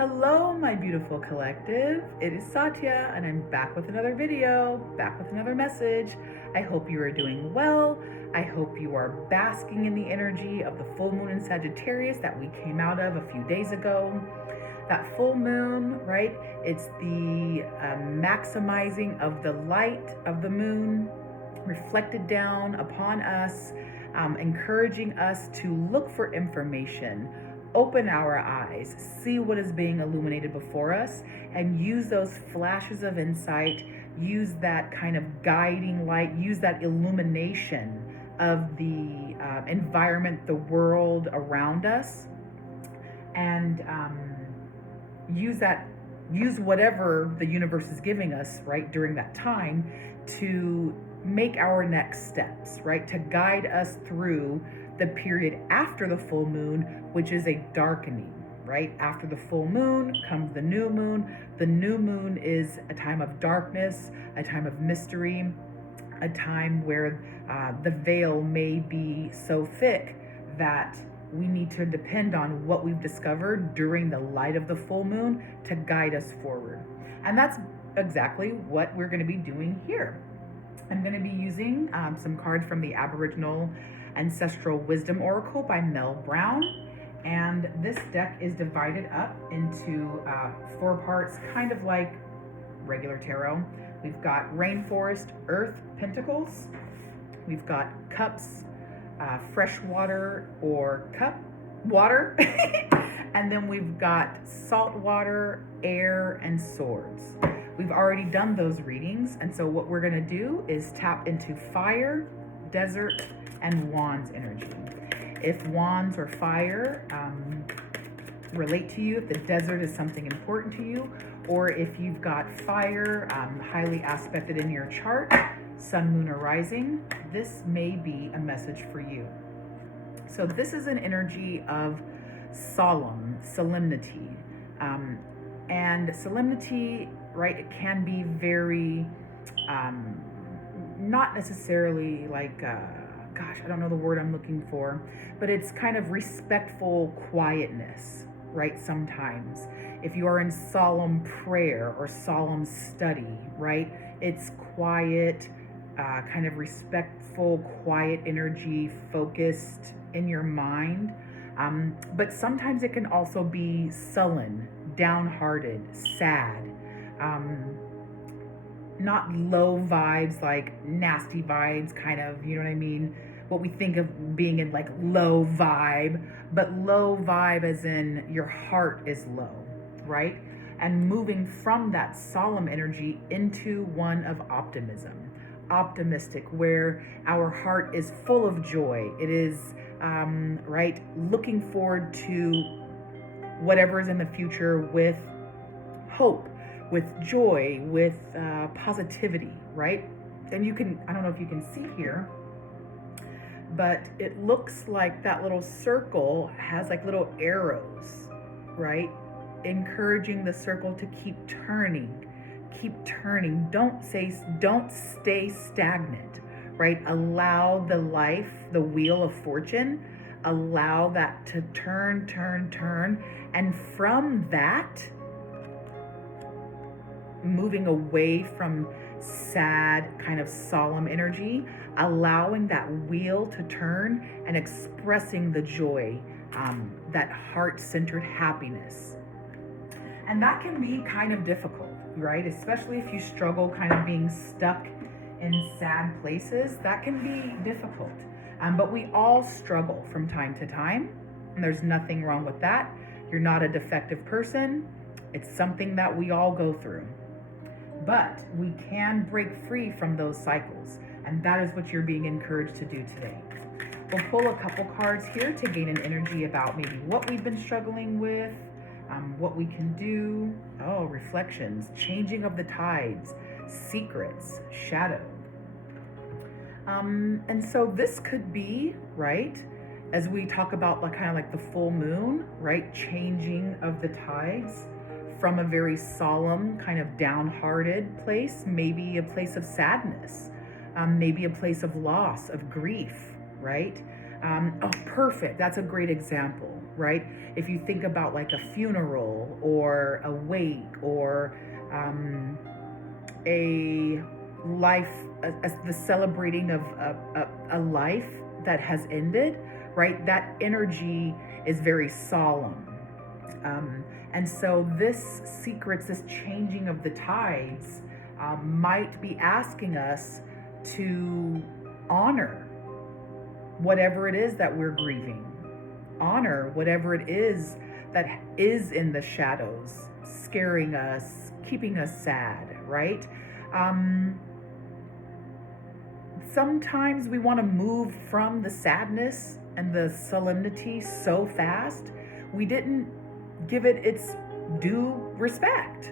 Hello, my beautiful collective. It is Satya, and I'm back with another video, back with another message. I hope you are doing well. I hope you are basking in the energy of the full moon in Sagittarius that we came out of a few days ago. That full moon, right? It's the maximizing of the light of the moon reflected down upon us, encouraging us to look for information, open our eyes, see what is being illuminated before us, and use those flashes of insight, use that kind of guiding light, use that illumination of the environment, the world around us, and use whatever the universe is giving us, right, during that time to make our next steps, right, to guide us through the period after the full moon, which is a darkening, right? After the full moon comes the new moon. The new moon is a time of darkness, a time of mystery, a time where the veil may be so thick that we need to depend on what we've discovered during the light of the full moon to guide us forward. And that's exactly what we're going to be doing here. I'm going to be using some cards from the Aboriginal Ancestral Wisdom Oracle by Mel Brown. And this deck is divided up into 4 parts, kind of like regular tarot. We've got Rainforest, Earth, Pentacles. We've got Cups, fresh water or cup water. And then we've got salt water, air, and swords. We've already done those readings, and so what we're going to do is tap into fire, desert, and wands energy. If wands or fire relate to you, if the desert is something important to you, or if you've got fire highly aspected in your chart, sun, moon, or rising, this may be a message for you. So this is an energy of solemnity. And solemnity, right, it can be very, not necessarily like, I don't know the word I'm looking for, but it's kind of respectful quietness, right, sometimes. If you are in solemn prayer or solemn study, right, it's quiet, kind of respectful, quiet energy, focused in your mind. But sometimes it can also be sullen, downhearted, sad, not low vibes, like nasty vibes, kind of, you know what I mean? What we think of being in like low vibe, but low vibe as in your heart is low, right? And moving from that solemn energy into one of optimism, optimistic, where our heart is full of joy. It is, right, looking forward to whatever is in the future with hope, with joy, with positivity, right? And you can, I don't know if you can see here, but it looks like that little circle has like little arrows, right? Encouraging the circle to keep turning. Don't stay stagnant, right? Allow the life, the wheel of fortune, allow that to turn. And from that, moving away from sad, kind of solemn energy, allowing that wheel to turn and expressing the joy, that heart-centered happiness. And that can be kind of difficult, right? Especially if you struggle kind of being stuck in sad places, that can be difficult. But we all struggle from time to time, and there's nothing wrong with that. You're not a defective person. It's something that we all go through. But we can break free from those cycles, and that is what you're being encouraged to do today. We'll pull a couple cards here to gain an energy about maybe what we've been struggling with, what we can do. Oh, reflections, changing of the tides, secrets, shadow. And so this could be, right, as we talk about like kind of like the full moon, right, changing of the tides from a very solemn, kind of downhearted place, maybe a place of sadness, maybe a place of loss, of grief, right? Oh, perfect. That's a great example, right? If you think about like a funeral or a wake or a life, the celebrating of a life that has ended, right? That energy is very solemn. And so this secrets, this changing of the tides might be asking us to honor whatever it is that we're grieving, honor whatever it is that is in the shadows, scaring us, keeping us sad, right? Sometimes we want to move from the sadness and the solemnity so fast, we didn't give it its due respect,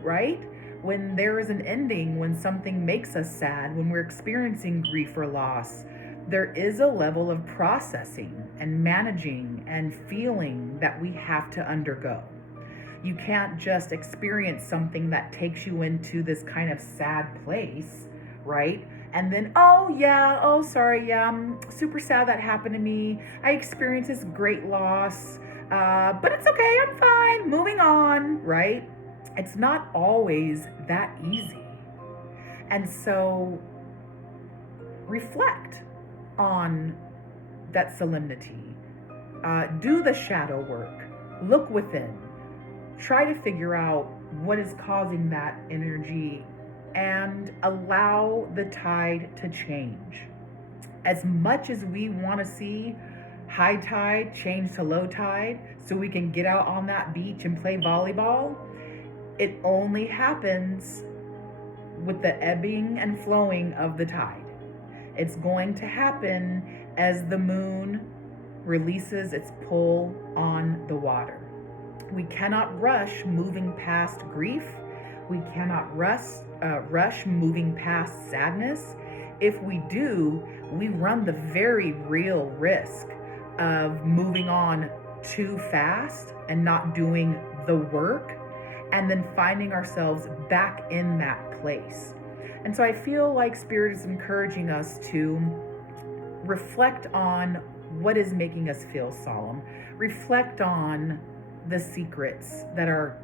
right? When there is an ending, when something makes us sad, when we're experiencing grief or loss, there is a level of processing and managing and feeling that we have to undergo. You can't just experience something that takes you into this kind of sad place, right? And then, sorry, I'm super sad that happened to me. I experienced this great loss, but it's okay, I'm fine, moving on, right? It's not always that easy. And so reflect on that solemnity. Do the shadow work. Look within. Try to figure out what is causing that energy and allow the tide to change. As much as we want to see high tide change to low tide so we can get out on that beach and play volleyball, it only happens with the ebbing and flowing of the tide. It's going to happen as the moon releases its pull on the water. We cannot rush moving past grief. We cannot rush moving past sadness. If we do, we run the very real risk of moving on too fast and not doing the work, and then finding ourselves back in that place. And so I feel like Spirit is encouraging us to reflect on what is making us feel solemn, reflect on the secrets that are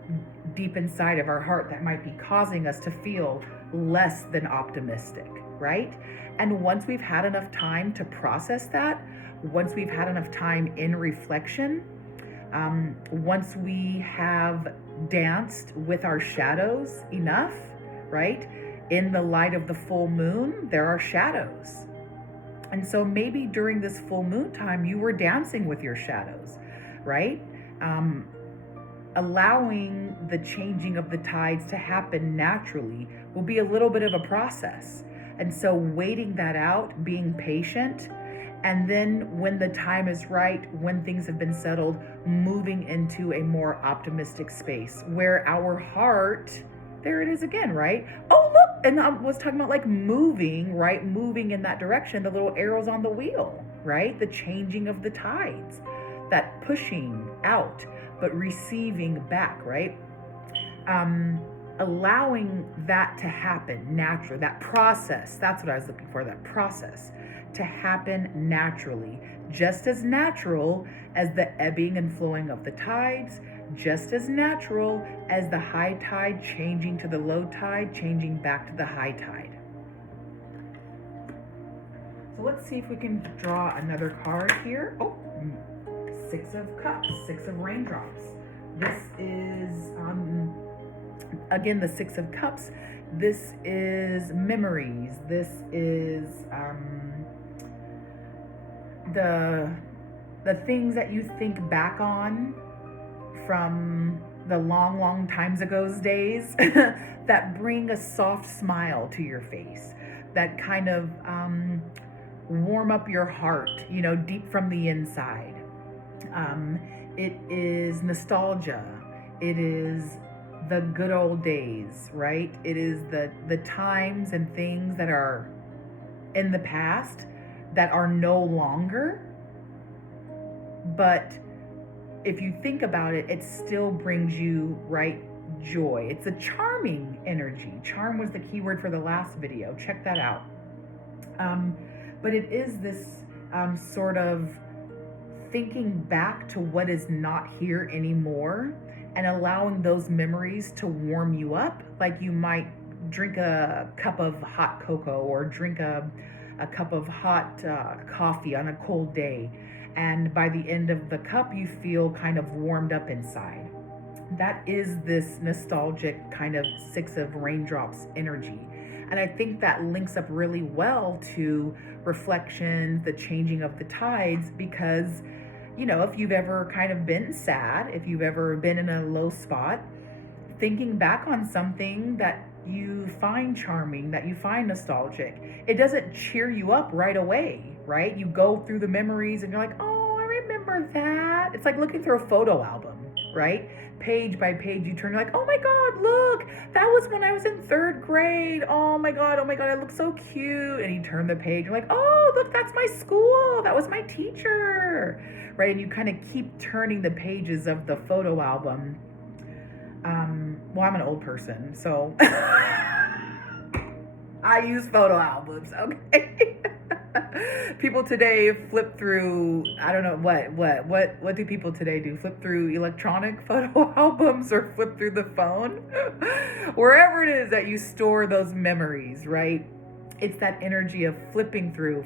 deep inside of our heart that might be causing us to feel less than optimistic, right? And once we've had enough time to process that, once we've had enough time in reflection, once we have danced with our shadows enough, right? In the light of the full moon, there are shadows. And so maybe during this full moon time, you were dancing with your shadows, right? Allowing the changing of the tides to happen naturally will be a little bit of a process. And so waiting that out, being patient, and then when the time is right, when things have been settled, moving into a more optimistic space where our heart, there it is again, right? Oh, look, and I was talking about like moving, right? Moving in that direction, the little arrows on the wheel, right? The changing of the tides, that pushing out, but receiving back, right? Allowing that to happen naturally, that process, that's what I was looking for, that process to happen naturally, just as natural as the ebbing and flowing of the tides, just as natural as the high tide changing to the low tide, changing back to the high tide. So let's see if we can draw another card here. Oh, Six of Cups, Six of Raindrops. This is, again, the Six of Cups. This is memories. This is the things that you think back on from the long times ago's days that bring a soft smile to your face, that kind of warm up your heart, you know, deep from the inside. It is nostalgia. It is the good old days, right? It is the times and things that are in the past that are no longer. But if you think about it, it still brings you, right, joy. It's a charming energy. Charm was the keyword for the last video. Check that out. But it is this sort of thinking back to what is not here anymore and allowing those memories to warm you up, like you might drink a cup of hot cocoa or drink a cup of hot coffee on a cold day, and by the end of the cup you feel kind of warmed up inside. That is this nostalgic kind of Six of Raindrops energy. And I think that links up really well to reflections, the changing of the tides, because, you know, if you've ever kind of been sad, if you've ever been in a low spot, thinking back on something that you find charming, that you find nostalgic, it doesn't cheer you up right away, right? You go through the memories and you're like, oh, I remember that. It's like looking through a photo album, right? Page by page, you turn, you're like, oh my God, look, that was when I was in 3rd grade. Oh my God, I look so cute. And you turn the page, you're like, oh, look, that's my school. That was my teacher, right? And you kind of keep turning the pages of the photo album. Well, I'm an old person, so I use photo albums, okay? People today flip through, I don't know, what do people today do? Flip through electronic photo albums or flip through the phone? Wherever it is that you store those memories, right? It's that energy of flipping through,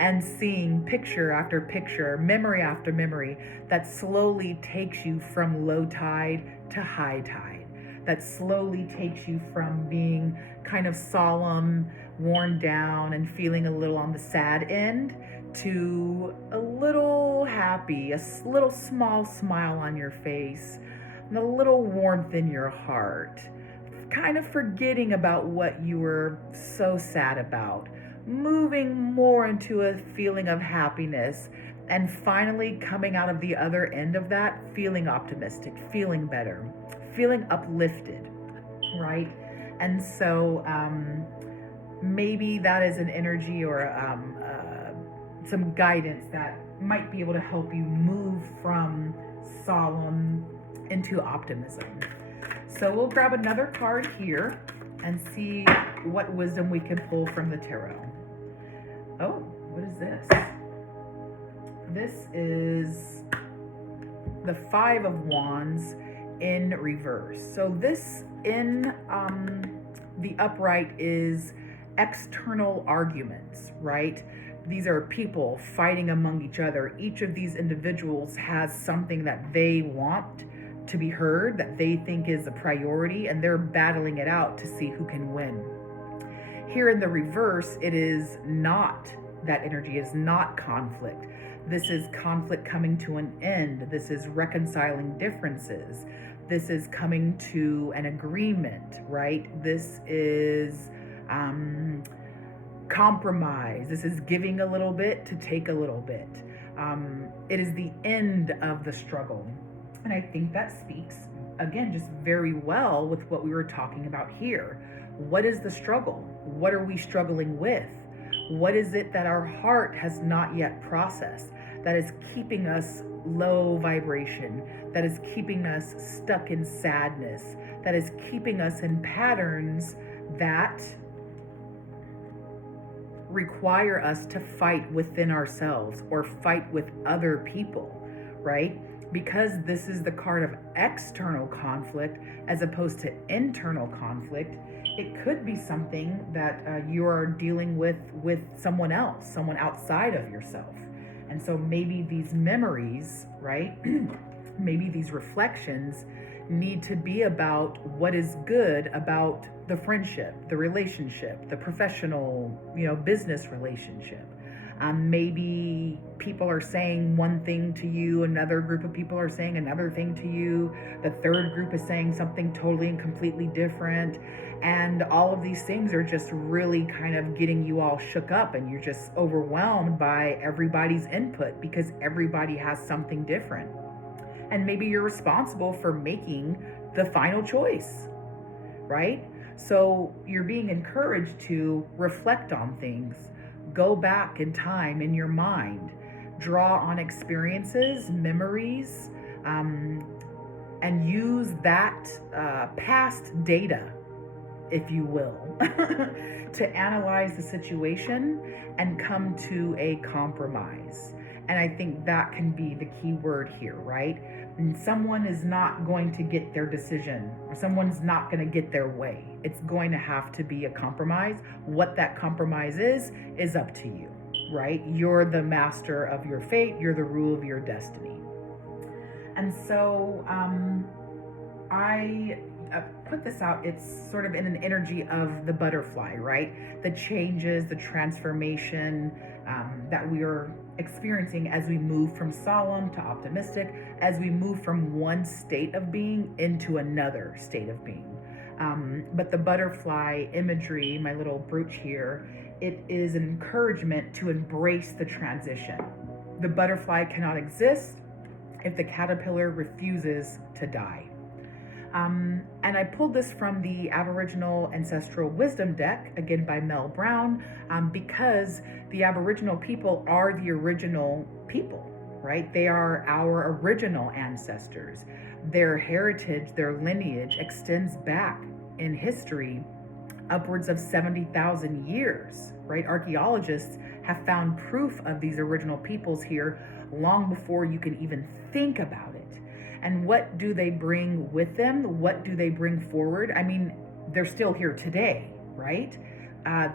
and seeing picture after picture, memory after memory, that slowly takes you from low tide to high tide, that slowly takes you from being kind of solemn, worn down, and feeling a little on the sad end, to a little happy, a little small smile on your face, and a little warmth in your heart. Kind of forgetting about what you were so sad about, moving more into a feeling of happiness, and finally coming out of the other end of that feeling optimistic, feeling better, feeling uplifted, right? And so maybe that is an energy or some guidance that might be able to help you move from solemn into optimism. So we'll grab another card here and see what wisdom we can pull from the tarot. Oh, what is this? This is the 5 of Wands in reverse. So this in the upright is external arguments, right? These are people fighting among each other. Each of these individuals has something that they want to be heard, that they think is a priority, and they're battling it out to see who can win. Here in the reverse, it is not, that energy is not conflict. This is conflict coming to an end. This is reconciling differences. This is coming to an agreement, right? This is compromise. This is giving a little bit to take a little bit. It is the end of the struggle. And I think that speaks, again, just very well with what we were talking about here. What is the struggle? What are we struggling with? What is it that our heart has not yet processed, that is keeping us low vibration, that is keeping us stuck in sadness, that is keeping us in patterns that require us to fight within ourselves or fight with other people, right? Because this is the card of external conflict as opposed to internal conflict, it could be something that you are dealing with someone else, someone outside of yourself. And so maybe these memories, right? Maybe these reflections need to be about what is good about the friendship, the relationship, the professional, business relationship. Maybe people are saying one thing to you, another group of people are saying another thing to you, the third group is saying something totally and completely different, and all of these things are just really kind of getting you all shook up, and you're just overwhelmed by everybody's input because everybody has something different. And maybe you're responsible for making the final choice, right? So you're being encouraged to reflect on things. Go back in time in your mind, draw on experiences, memories, and use that past data, if you will, to analyze the situation and come to a compromise. And I think that can be the key word here, right? And someone is not going to get their decision, or someone's not going to get their way. It's going to have to be a compromise. What that compromise is up to you, right? You're the master of your fate. You're the ruler of your destiny. And so I put this out. It's sort of in an energy of the butterfly, right? The changes, the transformation that we are experiencing as we move from solemn to optimistic, as we move from one state of being into another state of being. But the butterfly imagery, my little brooch here, it is an encouragement to embrace the transition. The butterfly cannot exist if the caterpillar refuses to die. And I pulled this from the Aboriginal Ancestral Wisdom deck, again by Mel Brown, because the Aboriginal people are the original people, right? They are our original ancestors. Their heritage, their lineage extends back in history upwards of 70,000 years, right? Archaeologists have found proof of these original peoples here long before you can even think about it. And what do they bring with them? What do they bring forward? I mean, they're still here today, right?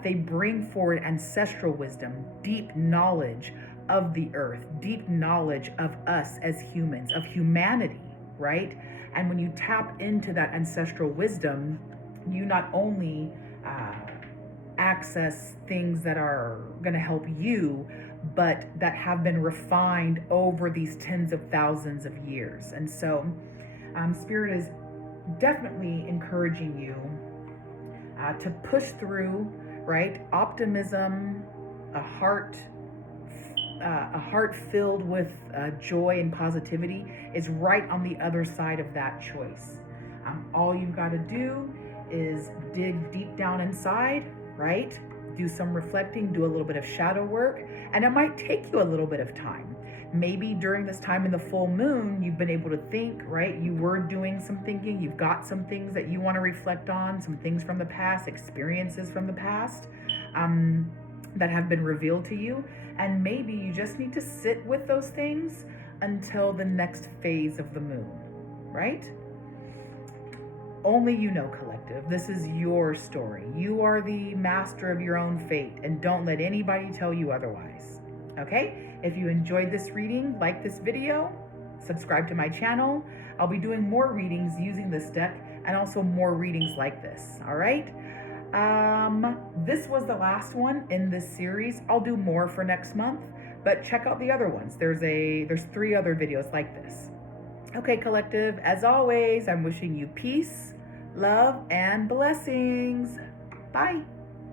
They bring forward ancestral wisdom, deep knowledge of the earth, deep knowledge of us as humans, of humanity, right? And when you tap into that ancestral wisdom, you not only access things that are going to help you, but that have been refined over these tens of thousands of years. And so Spirit is definitely encouraging you to push through, right? Optimism, a heart filled with joy and positivity is right on the other side of that choice. All you've got to do is dig deep down inside, right? Do some reflecting, do a little bit of shadow work, and it might take you a little bit of time. Maybe during this time in the full moon, you've been able to think, right? You were doing some thinking, you've got some things that you want to reflect on, some things from the past, experiences from the past that have been revealed to you. And maybe you just need to sit with those things until the next phase of the moon, right? Only you know, collective. This is your story. You are the master of your own fate, and don't let anybody tell you otherwise. Okay? If you enjoyed this reading, like this video, subscribe to my channel. I'll be doing more readings using this deck and also more readings like this. All right? This was the last one in this series. I'll do more for next month, but check out the other ones. There's 3 other videos like this. Okay, collective, as always, I'm wishing you peace, love, and blessings. Bye.